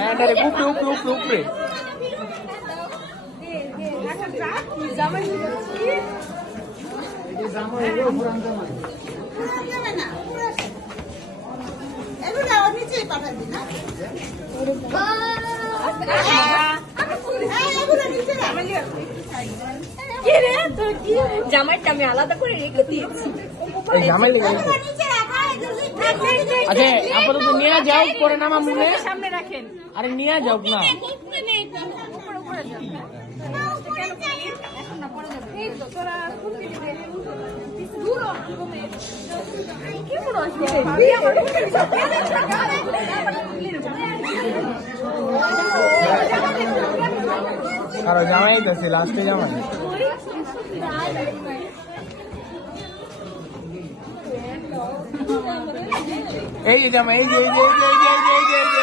হ্যাঁ ডাইরেক্ট উপরে উপরে উপরে উপরে। জামাইটা আমি আলাদা করে রেখে দিয়েছি। এই জামাই লেগে গেছে। আচ্ছা আপাতত নিয়ে যাও, পরে নামা মনে সামনে রাখেন। আরে নিয়ে যাও না। কারো জামাই গেছে, লাস্টে জামাই। এই যে জামাই, এই যে এই যে এই যে এই যে এই যে